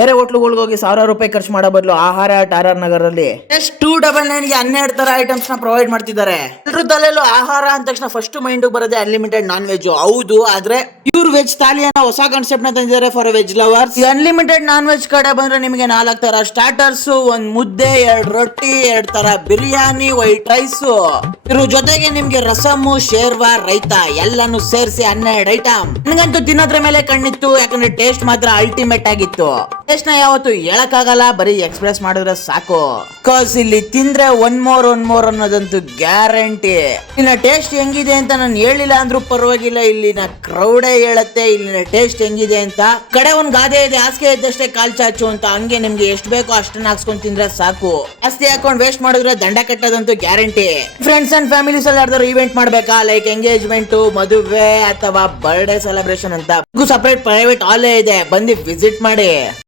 ಬೇರೆ ಹೋಟ್ಲುಗಳಿಗೆ ಹೋಗಿ ಸಾವಿರಾರು ರೂಪಾಯಿ ಖರ್ಚು ಮಾಡೋ ಬದಲು ಆಹಾರ ಟಾರರ್ ನಗರಲ್ಲಿ ಜಸ್ಟ್ 299 ಗೆ 12 ತರ ಐಟಮ್ಸ್ ನ ಪ್ರೊವೈಡ್ ಮಾಡ್ತಿದ್ದಾರೆ. ಎಲ್ರ ತಲೆಯಲ್ಲೂ ಆಹಾರ ಅಂದ ತಕ್ಷಣ ಫಸ್ಟ್ ಮೈಂಡ್ ಬರೋದೇ ಅನ್ಲಿಮಿಟೆಡ್ ನಾನ್ ವೆಜ್. ಹೌದು, ಆದ್ರೆ ಪ್ಯೂರ್ ವೆಜ್ ಥಾಲಿಯನ್ನ ಹೊಸ ಕಾನ್ಸೆಪ್ಟ್ ನ ತಂದಿದ್ದಾರೆ ಫಾರ್ ವೆಜ್ ಲವರ್ಸ್. ಈ ಅನ್ಲಿಮಿಟೆಡ್ ನಾನ್ ವೆಜ್ ಕಡೆ ಬಂದ್ರೆ ನಿಮಗೆ 4 ತರ ಸ್ಟಾರ್ಟರ್ಸ್, 1 ಮುದ್ದೆ, 2 ರೊಟ್ಟಿ, 2 ತರ ಬಿರಿಯಾನಿ, ವೈಟ್ ರೈಸ್, ಇದ್ರ ಜೊತೆಗೆ ನಿಮ್ಗೆ ರಸಮು, ಶೇರ್ವಾ, ರೈತ ಎಲ್ಲಾನು ಸೇರಿಸಿ 12 ಐಟಮ್. ನನಗಂತೂ ತಿನ್ನೋದ್ರ ಮೇಲೆ ಕಣ್ಣಿತ್ತು, ಯಾಕಂದ್ರೆ ಟೇಸ್ಟ್ ಮಾತ್ರ ಅಲ್ಟಿಮೇಟ್ ಆಗಿತ್ತು. ಟೇಸ್ಟ್ ನ ಯಾವತ್ತು ಹೇಳಕ್ಕಾಗಲ್ಲ, ಬರೀ ಎಕ್ಸ್ಪ್ರೆಸ್ ಮಾಡಿದ್ರೆ ಸಾಕು. ಕಾಸ್ ಇಲ್ಲಿ ತಿಂದ್ರೆ ಒನ್ ಮೋರ್ ಅನ್ನೋದಂತೂ ಗ್ಯಾರಂಟಿ. ಇಲ್ಲಿನ ಟೇಸ್ಟ್ ಹೆಂಗಿದೆ ಅಂತ ನಾನು ಹೇಳಿಲ್ಲ ಅಂದ್ರೂ ಪರವಾಗಿಲ್ಲ, ಇಲ್ಲಿನ ಕ್ರೌಡೇ ಹೇಳತ್ತೆ ಇಲ್ಲಿನ ಟೇಸ್ಟ್ ಹೆಂಗಿದೆ ಅಂತ. ಕಡೆ ಒಂದ್ ಗಾದೆ ಇದೆ, ಹಾಸಿಗೆ ಇದ್ದಷ್ಟೇ ಕಾಲ್ ಚಾಚು ಅಂತ. ಹಂಗೆ ನಿಮ್ಗೆ ಎಷ್ಟು ಬೇಕೋ ಅಷ್ಟನ್ನ ಹಾಕ್ಸ್ಕೊಂಡ್ ತಿಂದ್ರೆ ಸಾಕು. ಜಾಸ್ತಿ ಹಾಕೊಂಡ್ ವೇಸ್ಟ್ ಮಾಡಿದ್ರೆ ದಂಡ ಕಟ್ಟೋದಂತೂ ಗ್ಯಾರಂಟಿ. ಫ್ರೆಂಡ್ಸ್ ಅಂಡ್ ಫ್ಯಾಮಿಲೀಸ್ ಅಲ್ಲಿ ಯಾರ್ದಾರು ಇವೆಂಟ್ ಮಾಡ್ಬೇಕಾ, ಲೈಕ್ ಎಂಗೇಜ್ಮೆಂಟ್, ಮದುವೆ ಅಥವಾ ಬರ್ಡೇ ಸೆಲೆಬ್ರೇಷನ್ ಅಂತ ಸಪರೇಟ್ ಪ್ರೈವೇಟ್ ಹಾಲೇ ಇದೆ, ಬಂದು ವಿಸಿಟ್ ಮಾಡಿ.